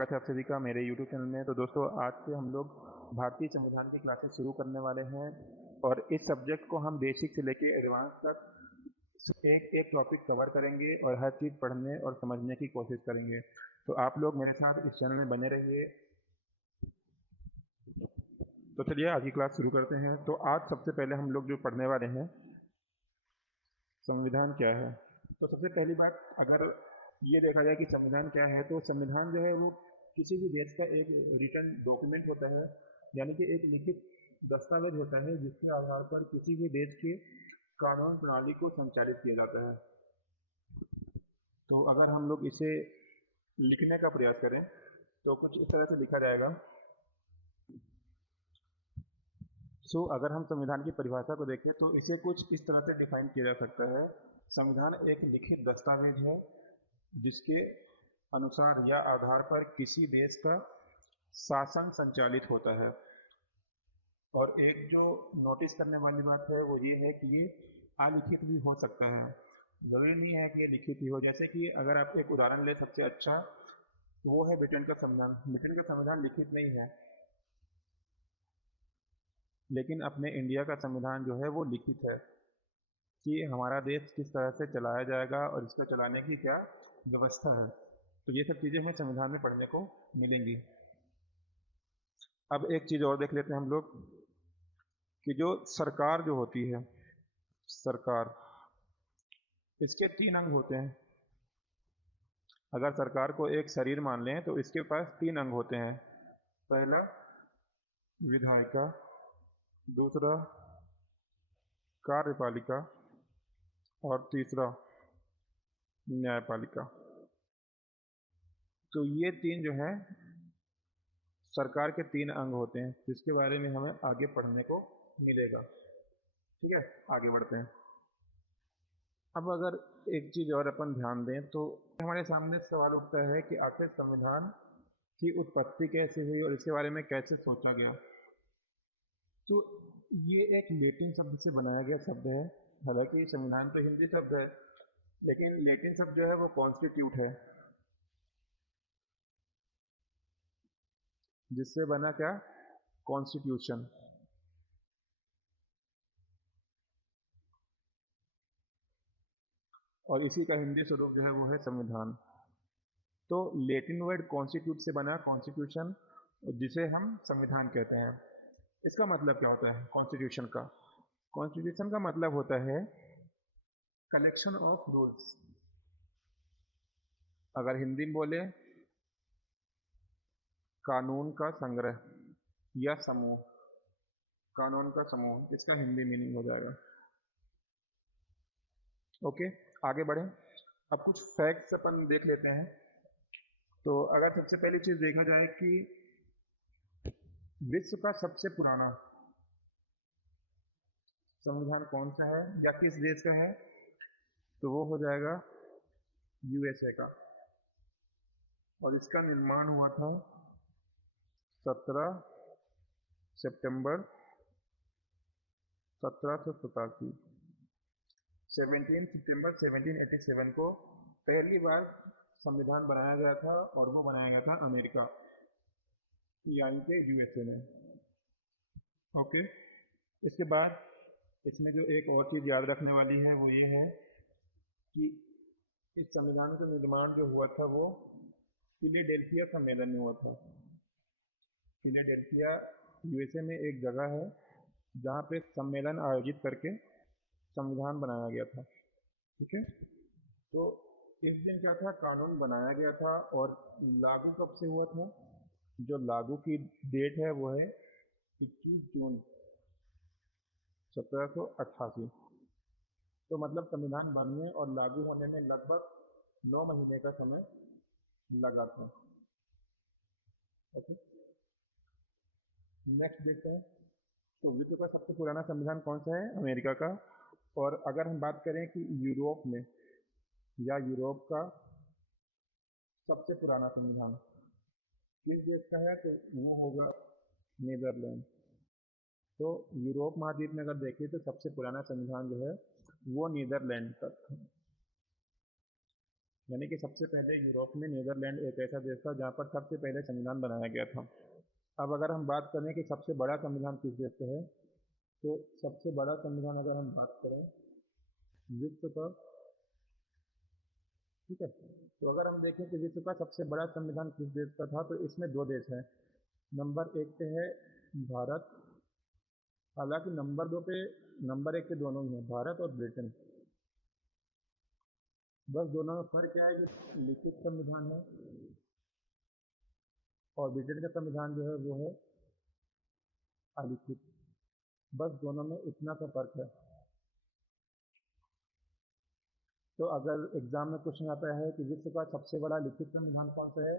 स्वागत है आप सभी का मेरे YouTube चैनल में। तो दोस्तों, आज से हम लोग भारतीय संविधान की क्लासेस शुरू करने वाले हैं और इस सब्जेक्ट को हम बेसिक से लेके एडवांस तक एक एक टॉपिक कवर करेंगे और हर चीज़ पढ़ने और समझने की कोशिश करेंगे। तो आप लोग मेरे साथ इस चैनल में बने रहिए। तो चलिए आज की क्लास शुरू करते हैं। तो आज सबसे पहले हम लोग जो पढ़ने वाले हैं, संविधान क्या है। तो सबसे पहली बात, अगर ये देखा जाए कि संविधान क्या है, तो संविधान जो है वो किसी भी देश का एक रिटन डॉक्यूमेंट होता है, यानी कि एक लिखित दस्तावेज होता है जिसके आधार पर किसी भी देश के कानून प्रणाली को संचालित किया जाता है। तो अगर हम लोग इसे लिखने का प्रयास करें तो कुछ इस तरह से लिखा जाएगा। अगर हम संविधान की परिभाषा को देखें तो इसे कुछ इस तरह से डिफाइन किया जा सकता है। संविधान एक लिखित दस्तावेज है जिसके अनुसार या आधार पर किसी देश का शासन संचालित होता है। और एक जो नोटिस करने वाली बात है वो ये है कि ये अलिखित भी हो सकता है, जरूरी नहीं है कि ये लिखित ही हो। जैसे कि अगर आप एक उदाहरण ले, सबसे अच्छा तो वो है ब्रिटेन का संविधान। ब्रिटेन का संविधान लिखित नहीं है, लेकिन अपने इंडिया का संविधान जो है वो लिखित है कि हमारा देश किस तरह से चलाया जाएगा और इसका चलाने की क्या व्यवस्था है। तो ये सब चीज़ें हमें संविधान में पढ़ने को मिलेंगी। अब एक चीज़ और देख लेते हैं हम लोग कि जो सरकार जो होती है, सरकार, इसके 3 अंग होते हैं। अगर सरकार को एक शरीर मान लें तो इसके पास 3 अंग होते हैं। पहला विधायिका, दूसरा कार्यपालिका और तीसरा न्यायपालिका। तो ये 3 जो है सरकार के 3 अंग होते हैं, जिसके बारे में हमें आगे पढ़ने को मिलेगा। ठीक है, आगे बढ़ते हैं। अब अगर एक चीज़ और अपन ध्यान दें तो हमारे सामने सवाल उठता है कि आखिर संविधान की उत्पत्ति कैसे हुई और इसके बारे में कैसे सोचा गया। तो ये एक लैटिन शब्द से बनाया गया शब्द है। हालांकि संविधान तो हिंदी शब्द है, लेकिन लैटिन शब्द जो है वो कॉन्स्टिट्यूट है, जिससे बना क्या, कॉन्स्टिट्यूशन। और इसी का हिंदी स्वरूप जो है वो है संविधान। तो लैटिन वर्ड कॉन्स्टिट्यूट से बना कॉन्स्टिट्यूशन, जिसे हम संविधान कहते हैं। इसका मतलब क्या होता है कॉन्स्टिट्यूशन का? कॉन्स्टिट्यूशन का मतलब होता है कलेक्शन ऑफ रूल्स। अगर हिंदी में बोले, कानून का संग्रह या समूह, कानून का समूह, इसका हिंदी मीनिंग हो जाएगा। ओके, आगे बढ़ें। अब कुछ फैक्ट्स अपन देख लेते हैं। तो अगर सबसे पहली चीज देखा जाए कि विश्व का सबसे पुराना संविधान कौन सा है या किस देश का है, तो वो हो जाएगा यूएसए का। और इसका निर्माण हुआ था 17 सितंबर 1787। 17 सितंबर 1787 को पहली बार संविधान बनाया गया था, और वो बनाया गया था अमेरिका यानी कि यूएसए में। ओके, इसके बाद इसमें जो एक और चीज़ याद रखने वाली है वो ये है कि इस संविधान का निर्माण जो हुआ था वो फिलाडेल्फिया सम्मेलन में हुआ था। फिलाडेल्फिया यूएसए में एक जगह है जहाँ पे सम्मेलन आयोजित करके संविधान बनाया गया था। ठीक है, तो इस दिन क्या था, कानून बनाया गया था। और लागू कब से हुआ था? जो लागू की डेट है वो है 21 जून 1788। तो मतलब संविधान बनने और लागू होने में लगभग 9 महीने का समय लगा था। ओके, नेक्स्ट देखते हैं। तो विश्व का सबसे पुराना संविधान कौन सा है? अमेरिका का। और अगर हम बात करें कि यूरोप में या यूरोप का सबसे पुराना संविधान किस देश का है, तो वो होगा नीदरलैंड। तो यूरोप महाद्वीप में अगर देखें तो सबसे पुराना संविधान जो है वो नीदरलैंड का था। यानी कि सबसे पहले यूरोप में नीदरलैंड एक ऐसा देश था जहाँ पर सबसे पहले संविधान बनाया गया था। अब अगर हम बात करें कि सबसे बड़ा संविधान किस देश का है, तो सबसे बड़ा संविधान अगर हम बात करें विश्व का, ठीक है, तो अगर हम देखें कि विश्व का सबसे बड़ा संविधान किस देश का था, तो इसमें दो देश हैं। नंबर एक पे है भारत, हालांकि नंबर एक पे दोनों ही हैं, भारत और ब्रिटेन। बस दोनों में फर्क क्या है कि लिखित संविधान है और ब्रिटेन का संविधान जो है वो है अलिखित। बस दोनों में इतना सा फर्क है। तो अगर एग्जाम में क्वेश्चन आता है कि विश्व का सबसे बड़ा लिखित संविधान कौन सा है,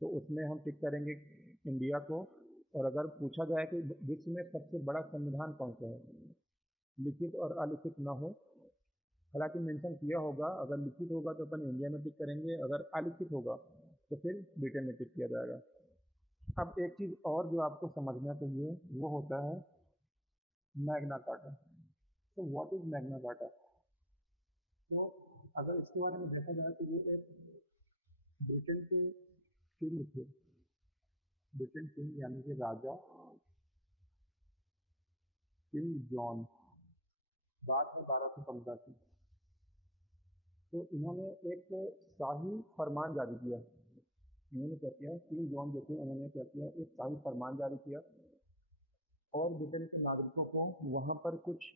तो उसमें हम टिक करेंगे इंडिया को। और अगर पूछा जाए कि विश्व में सबसे बड़ा संविधान कौन सा है, लिखित और अलिखित ना हो, हालांकि मेंशन किया होगा, अगर लिखित होगा तो अपन इंडिया में टिक करेंगे, अगर अलिखित होगा तो फिर ब्रिटेन में टिक किया जाएगा। अब एक चीज़ और जो आपको समझना चाहिए वो होता है मैग्ना कार्टा। तो व्हाट इज मैग्ना कार्टा? तो अगर इसके बारे में देखा जाए तो ये एक ब्रिटेन के किंग थे, ब्रिटेन किंग यानी कि राजा किंग जॉन, बात है 1215 की। तो इन्होंने एक शाही फरमान जारी किया। इन्होंने क्या किया, किंग जॉन जो थे उन्होंने क्या किया, एक शाही फरमान जारी किया और ब्रिटेन के नागरिकों को वहाँ पर कुछ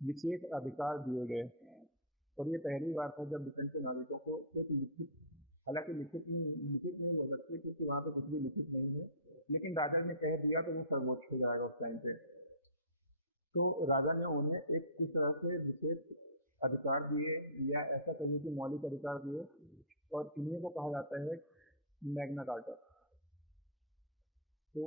विशेष अधिकार दिए गए। और ये पहली बार था जब ब्रिटेन के नागरिकों को एक लिखित, हालांकि लिखित नहीं बोल सकते क्योंकि वहाँ पे कुछ भी लिखित नहीं है, लेकिन राजा ने कह दिया तो वो सर्वोच्च हो जाएगा उस टाइम पे। तो राजा ने उन्हें एक इस तरह से विशेष अधिकार दिए, या ऐसा कहिए कि मौलिक अधिकार दिए, और इन्हीं को कहा जाता है मैग्ना कार्टा। तो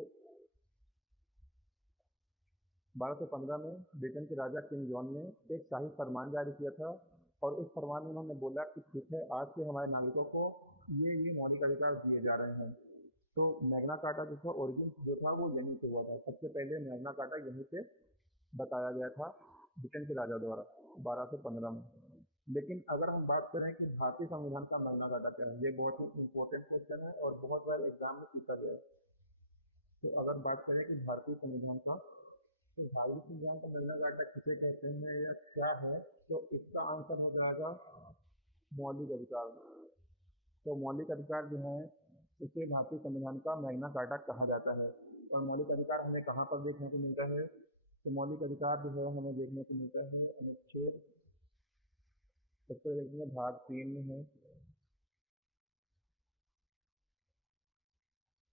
1215 में ब्रिटेन के राजा किंग जॉन ने एक शाही फरमान जारी किया था और उस फरमान में उन्होंने बोला कि ठीक है, आज से हमारे नागरिकों को ये मौलिक अधिकार दिए जा रहे हैं। तो मैग्ना कार्टा जो था, ओरिजिन जो था वो यहीं से हुआ था। सबसे पहले मैग्ना कार्टा यहीं से बताया गया था ब्रिटेन के राजा द्वारा 1215 में। लेकिन अगर हम बात करें कि भारतीय संविधान का मैग्ना कार्टा क्या है, ये बहुत ही इंपॉर्टेंट क्वेश्चन है और बहुत बार एग्जाम में पूछा गया है। तो अगर बात करें कि भारतीय संविधान का, तो भारतीय संविधान का मैग्ना कार्टा किसे कहते हैं या क्या है, तो इसका आंसर हो जाएगा मौलिक अधिकार। तो मौलिक अधिकार जो है इसे भारतीय संविधान का मैग्ना कार्टा कहा जाता है। और मौलिक अधिकार हमें कहाँ पर देखने को मिलता है, तो मौलिक अधिकार जो है हमें देखने को मिलता है अनुच्छेद, सबसे देखते हैं भाग 3 में है,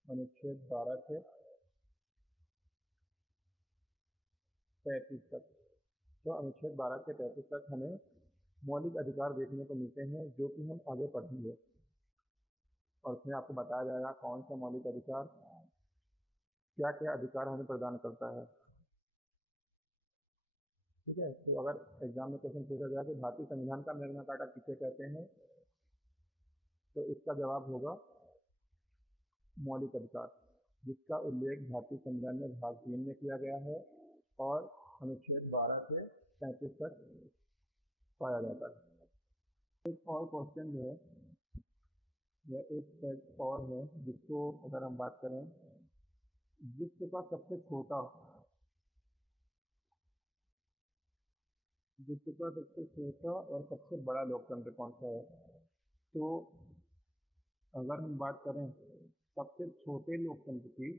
अनुच्छेद 12 से 35 तक। तो अनुच्छेद 12 से 35 तक हमें मौलिक अधिकार देखने को मिलते हैं, जो कि हम आगे पढ़ेंगे और उसमें आपको बताया जाएगा कौन सा मौलिक अधिकार क्या क्या अधिकार हमें प्रदान करता है। ठीक है, तो अगर एग्जाम में क्वेश्चन पूछा जाए कि भारतीय संविधान का मैग्ना कार्टा किसे कहते हैं, तो इसका जवाब होगा मौलिक अधिकार, जिसका उल्लेख भारतीय संविधान में भाग 3 में किया गया है और अनुच्छेद 12 से 35 तक पाया जाता है। एक और क्वेश्चन जो है, यह एक फैक्ट और है जिसको अगर हम बात करें, विश्व का सबसे छोटा, विश्व का सबसे छोटा और सबसे बड़ा लोकतंत्र कौन सा है? तो अगर हम बात करें सबसे छोटे लोकतंत्र की,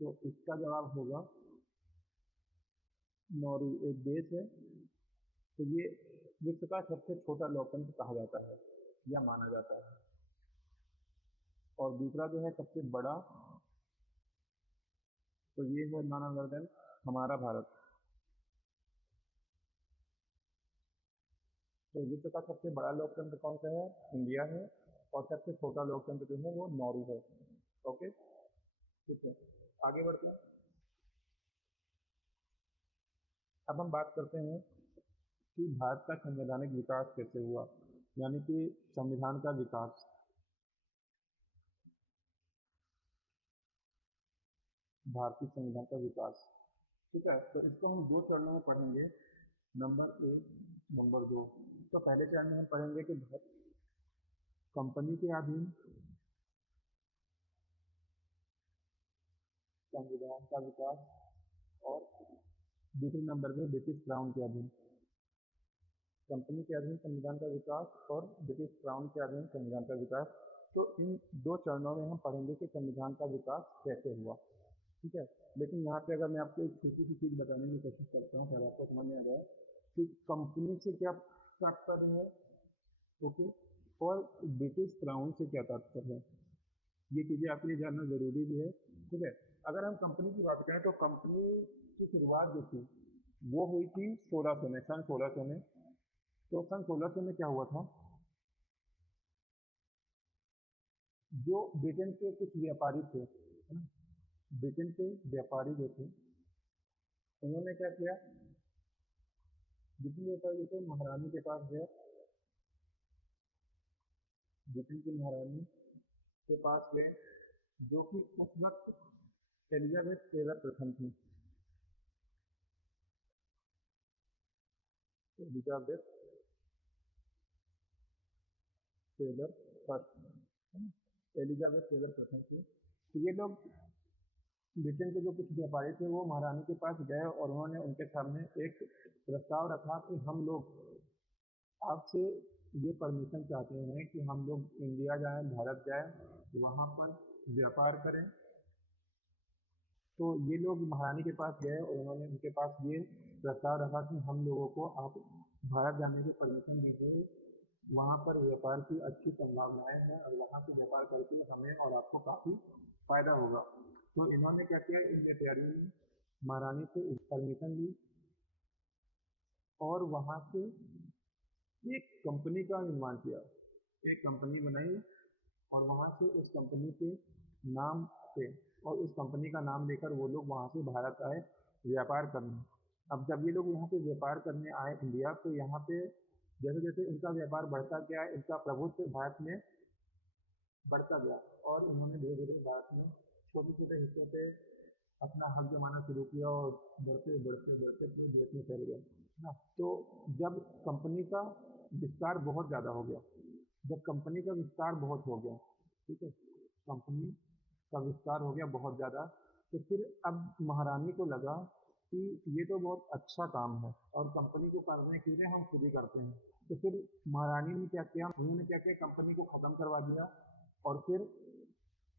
तो इसका जवाब होगा नॉर्वे, एक देश है। तो ये विश्व का सबसे छोटा लोकतंत्र कहा जाता है या माना जाता है। और दूसरा जो है सबसे बड़ा, तो ये है नॉन अदर देन हमारा भारत। तो विश्व का सबसे बड़ा लोकतंत्र कौन सा है? इंडिया है। और सबसे छोटा लोकतंत्र जो है वो नॉर्वे है। ओके, ठीक है, आगे बढ़ते हैं। अब हम बात करते हैं कि भारत का संवैधानिक विकास कैसे हुआ, यानी कि संविधान का विकास। भारतीय संविधान का विकास, ठीक है, तो इसको हम दो चरणों में पढ़ेंगे, नंबर 1, नंबर 2। तो पहले चरण में हम पढ़ेंगे कि कंपनी के अधीन संविधान का विकास, और दूसरे नंबर पे ब्रिटिश क्राउन के अधीन। कंपनी के अधीन संविधान का विकास और ब्रिटिश क्राउन के अधीन संविधान का विकास। तो इन दो चरणों में हम पढ़ेंगे कि संविधान का विकास कैसे हुआ। ठीक है, लेकिन यहाँ पे अगर मैं आपको एक छोटी सी चीज बताने की कोशिश करता हूँ, शायद आपको समझ में आ जाए कि कंपनी से क्या तात्पर्य है, ओके, और ब्रिटिश क्राउन से क्या तात्पर्य है। ये चीजें आपके लिए जानना जरूरी भी है। ठीक है, अगर हम कंपनी की बात करें तो कंपनी की शुरुआत जो थी वो हुई थी 1600 में, सन 1600 में। तो सन 1600 में क्या हुआ था, जो ब्रिटेन के कुछ व्यापारी थे, है ना, ब्रिटेन के व्यापारी जो थे, उन्होंने क्या किया, ब्रिटेन व्यापारी जो थे महारानी के पास गए, ब्रिटेन की महारानी के पास गए, जो कि उस वक्त एलिजाबेथ टेलर प्रथम थी। एलिजाबेथ टेलर फर्स्ट, है ना, एलिजाबेथ टेलर प्रथम थी। तो ये लोग ब्रिटेन के जो कुछ व्यापारी थे वो महारानी के पास गए और उन्होंने उनके सामने एक प्रस्ताव रखा कि हम लोग आपसे ये परमिशन चाहते हैं कि हम लोग इंडिया जाएं, भारत जाएं, वहाँ पर व्यापार करें। तो ये लोग महारानी के पास गए और उन्होंने उनके पास ये प्रस्ताव रखा कि हम लोगों को आप भारत जाने की परमिशन दीजिए, वहाँ पर व्यापार की अच्छी संभावनाएं हैं और वहाँ से व्यापार करके हमें और आपको काफी फायदा होगा। तो इन्होंने क्या किया, इन व्यापारियों ने महारानी से परमिशन ली और वहाँ से एक कंपनी का निर्माण किया, एक कंपनी बनाई और वहाँ से उस कंपनी के नाम से और उस कंपनी का नाम लेकर वो लोग वहाँ से भारत आए व्यापार करने। अब जब ये लोग यहाँ पे व्यापार करने आए इंडिया, तो यहाँ पे जैसे जैसे इनका व्यापार बढ़ता गया, इनका प्रभुत्व भारत में बढ़ता गया और उन्होंने धीरे धीरे भारत में छोटे छोटे हिस्सों पे अपना हक जमाना शुरू किया और बढ़ते बढ़ते बढ़ते पूरे देश में फैल गया, है ना। तो जब कंपनी का विस्तार बहुत ज़्यादा हो गया, जब कंपनी का विस्तार बहुत हो गया, ठीक है, कंपनी का विस्तार हो गया बहुत ज़्यादा, तो फिर अब महारानी को लगा कि ये तो बहुत अच्छा काम है और कंपनी को करने के लिए हम खुद ही करते हैं। तो फिर महारानी ने क्या किया, उन्होंने क्या किया, कंपनी को ख़त्म करवा दिया और फिर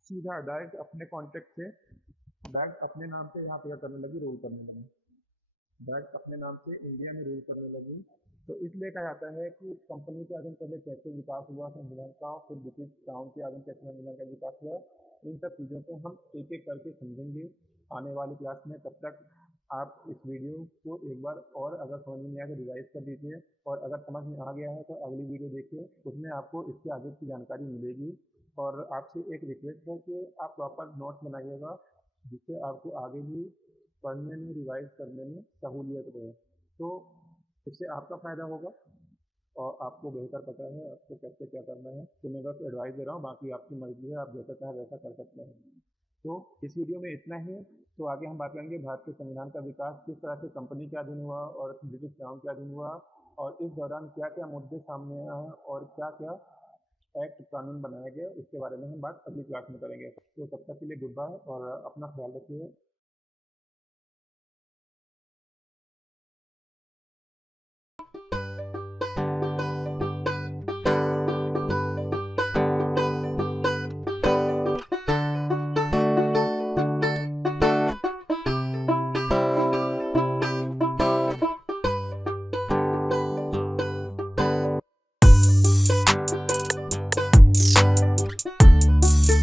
सीधा डायरेक्ट अपने कॉन्टेक्ट से डायरेक्ट अपने नाम से यहाँ पे क्या करने लगी, रूल करने लगी, डायरेक्ट अपने नाम से इंडिया में रूल करने लगी। तो इसलिए कहा जाता है कि कंपनी के अधीन पहले कैसे विकास हुआ संविधान का, फिर ब्रिटिश क्राउन के अधीन कैसे संविधान का विकास हुआ, इन सब चीज़ों को हम एक एक करके समझेंगे आने वाली क्लास में। तब तक आप इस वीडियो को एक बार और अगर समझ में नहीं आया तो रिवाइज कर दीजिए, और अगर समझ में आ गया है तो अगली वीडियो देखिए, उसमें आपको इसके आगे की जानकारी मिलेगी। और आपसे एक रिक्वेस्ट है कि आप प्रॉपर नोट्स बनाइएगा, जिससे आपको आगे भी पढ़ने में, रिवाइज करने में सहूलियत रहे। तो इससे आपका फ़ायदा होगा और आपको बेहतर पता है आपको कैसे क्या करना है। तो मैं बस एडवाइस दे रहा हूँ, बाकी आपकी मर्ज़ी है, आप जैसा चाहें वैसा कर सकते हैं। तो इस वीडियो में इतना ही। तो आगे हम बात करेंगे भारत के संविधान का विकास किस तरह से कंपनी के अधीन हुआ और ब्रिटिश क्राउन के अधीन हुआ, और इस दौरान क्या क्या मुद्दे सामने आए और क्या क्या एक्ट कानून बनाए गए, इसके बारे में हम बात अगली क्लास में करेंगे। तो तब तक के लिए गुड बाय और अपना ख्याल रखिए।